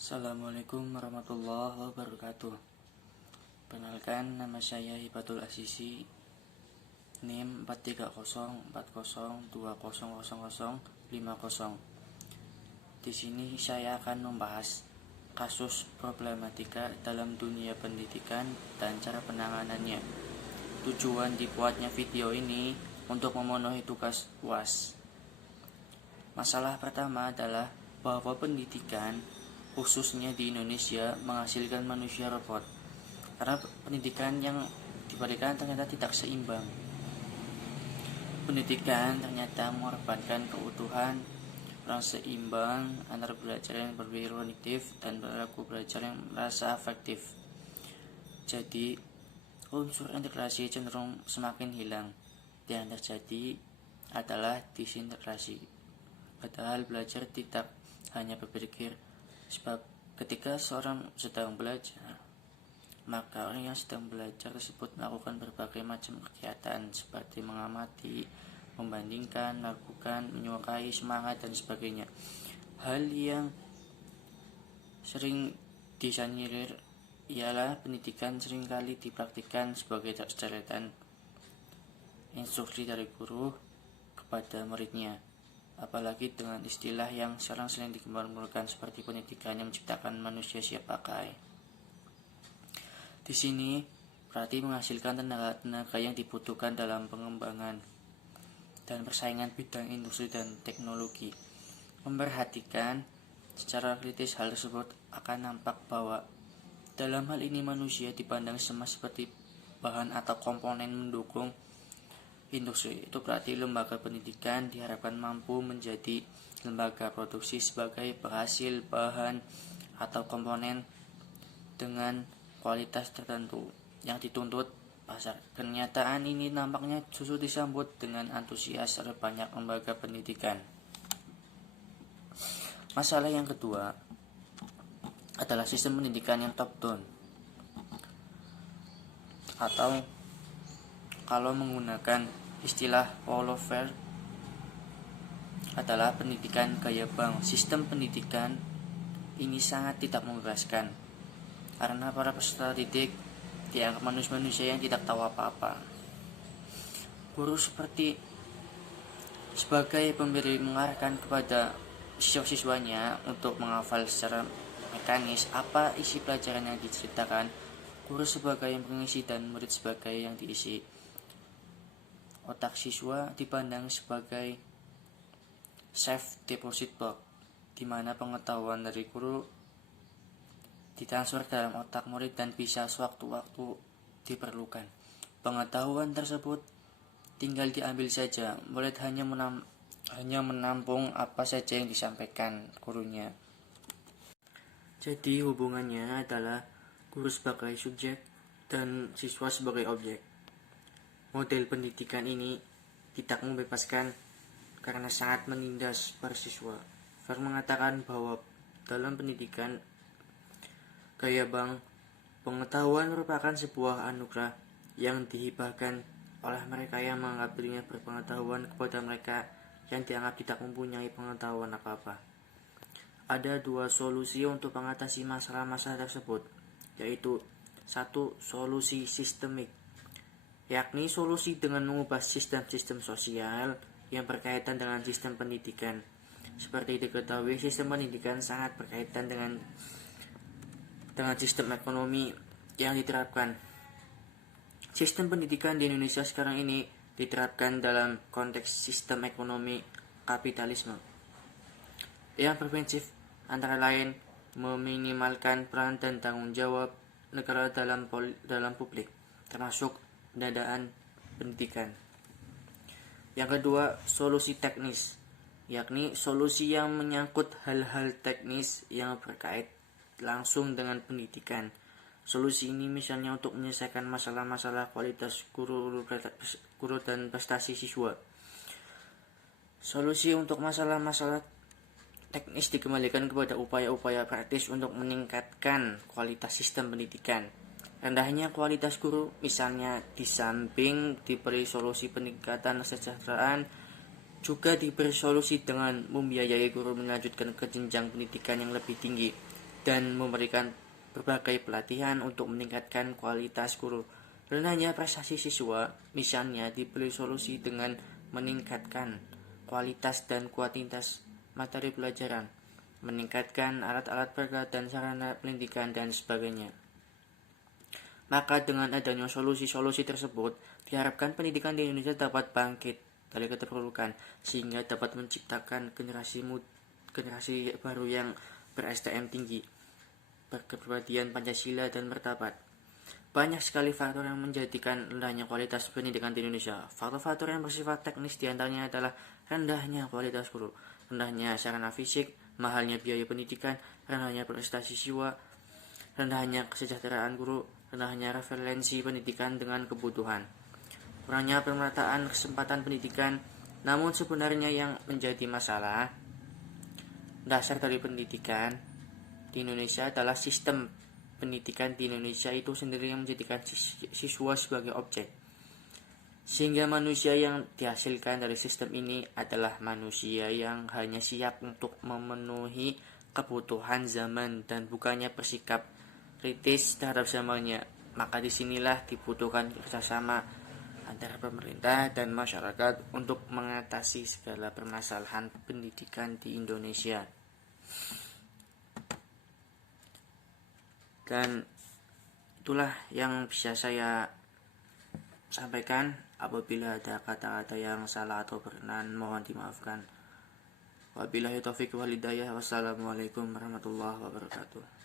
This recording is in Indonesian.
Assalamualaikum warahmatullahi wabarakatuh. Perkenalkan, nama saya Hibatul Asisi, NIM 43040200050. Di sini saya akan membahas kasus problematika dalam dunia pendidikan dan cara penanganannya. Tujuan dibuatnya video ini untuk memenuhi tugas UAS. Masalah pertama adalah bahwa pendidikan khususnya di Indonesia menghasilkan manusia robot, karena pendidikan yang diberikan ternyata tidak seimbang. Pendidikan ternyata mengorbankan keutuhan kurang seimbang antara belajar yang berpikir kognitif dan perilaku belajar yang merasa afektif. Jadi unsur integrasi cenderung semakin hilang. Yang terjadi adalah disintegrasi. Padahal belajar tidak hanya berpikir, sebab ketika seorang sedang belajar, maka orang yang sedang belajar tersebut melakukan berbagai macam kegiatan seperti mengamati, membandingkan, melakukan, menyukai, semangat, dan sebagainya. Hal yang sering disanyilir ialah pendidikan seringkali dipraktikkan sebagai coretan instruksi dari guru kepada muridnya, apalagi dengan istilah yang sekarang sering dikembangkan seperti pendidikan yang menciptakan manusia siap pakai. Di sini berarti menghasilkan tenaga yang dibutuhkan dalam pengembangan dan persaingan bidang industri dan teknologi. Memperhatikan secara kritis hal tersebut akan nampak bahwa dalam hal ini manusia dipandang seperti bahan atau komponen mendukung industri. Itu berarti lembaga pendidikan diharapkan mampu menjadi lembaga produksi sebagai penghasil bahan atau komponen dengan kualitas tertentu yang dituntut pasar. Kenyataan ini nampaknya justru disambut dengan antusias oleh banyak lembaga pendidikan. Masalah yang kedua adalah sistem pendidikan yang top down, atau kalau menggunakan istilah Paulo Freire adalah pendidikan gaya bank. Sistem pendidikan ini sangat tidak membebaskan, karena para peserta didik dianggap manusia yang tidak tahu apa-apa. Guru sebagai pemberi mengarahkan kepada siswa-siswanya untuk menghafal secara mekanis apa isi pelajaran yang diceritakan. Guru sebagai yang mengisi dan murid sebagai yang diisi. Otak siswa dipandang sebagai safe deposit box, di mana pengetahuan dari guru ditransfer dalam otak murid dan bisa sewaktu-waktu diperlukan. Pengetahuan tersebut tinggal diambil saja, murid hanya menampung apa saja yang disampaikan gurunya. Jadi hubungannya adalah guru sebagai subjek dan siswa sebagai objek. Model pendidikan ini tidak membebaskan karena sangat menindas para siswa. Freire mengatakan bahwa dalam pendidikan gaya bank, pengetahuan merupakan sebuah anugerah yang dihibahkan oleh mereka yang menganggap dirinya berpengetahuan kepada mereka yang dianggap tidak mempunyai pengetahuan apa-apa. Ada dua solusi untuk mengatasi masalah-masalah tersebut, yaitu satu, solusi sistemik, yakni solusi dengan mengubah sistem-sistem sosial yang berkaitan dengan sistem pendidikan. Seperti diketahui, sistem pendidikan sangat berkaitan dengan sistem ekonomi yang diterapkan. Sistem pendidikan di Indonesia sekarang ini diterapkan dalam konteks sistem ekonomi kapitalisme yang berprinsip antara lain meminimalkan peran dan tanggung jawab negara dalam publik, termasuk pendanaan pendidikan. Yang kedua, solusi teknis, yakni solusi yang menyangkut hal-hal teknis yang berkait langsung dengan pendidikan. Solusi ini misalnya untuk menyelesaikan masalah-masalah kualitas guru dan prestasi siswa. Solusi untuk masalah-masalah teknis dikembalikan kepada upaya-upaya praktis untuk meningkatkan kualitas sistem pendidikan. Rendahnya kualitas guru misalnya di samping diberi solusi peningkatan kesejahteraan, juga diberi solusi dengan membiayai guru melanjutkan ke jenjang pendidikan yang lebih tinggi. dan memberikan berbagai pelatihan untuk meningkatkan kualitas guru. Rendahnya prestasi siswa misalnya diberi solusi dengan meningkatkan kualitas dan kuantitas materi pelajaran, meningkatkan alat-alat berat dan sarana pendidikan dan sebagainya. Maka dengan adanya solusi-solusi tersebut, diharapkan pendidikan di Indonesia dapat bangkit dari keterpurukan sehingga dapat menciptakan generasi baru yang ber-STM tinggi, berkepribadian Pancasila dan martabat. Banyak sekali faktor yang menjadikan rendahnya kualitas pendidikan di Indonesia. Faktor-faktor yang bersifat teknis diantaranya adalah rendahnya kualitas guru, rendahnya sarana fisik, mahalnya biaya pendidikan, rendahnya prestasi siswa, rendahnya kesejahteraan guru, rendahnya referensi pendidikan dengan kebutuhan, kurangnya pemerataan kesempatan pendidikan. Namun sebenarnya yang menjadi masalah dasar dari pendidikan di Indonesia adalah sistem pendidikan di Indonesia itu sendiri yang menjadikan siswa sebagai objek, sehingga manusia yang dihasilkan dari sistem ini adalah manusia yang hanya siap untuk memenuhi kebutuhan zaman dan bukannya bersikap kritis terhadap zamannya. Maka disinilah dibutuhkan kerjasama antara pemerintah dan masyarakat untuk mengatasi segala permasalahan pendidikan di Indonesia. Dan itulah yang bisa saya sampaikan. Apabila ada kata-kata yang salah atau berkenan, mohon dimaafkan. Wabillahi taufiq wal hidayah. Wassalamualaikum warahmatullahi wabarakatuh.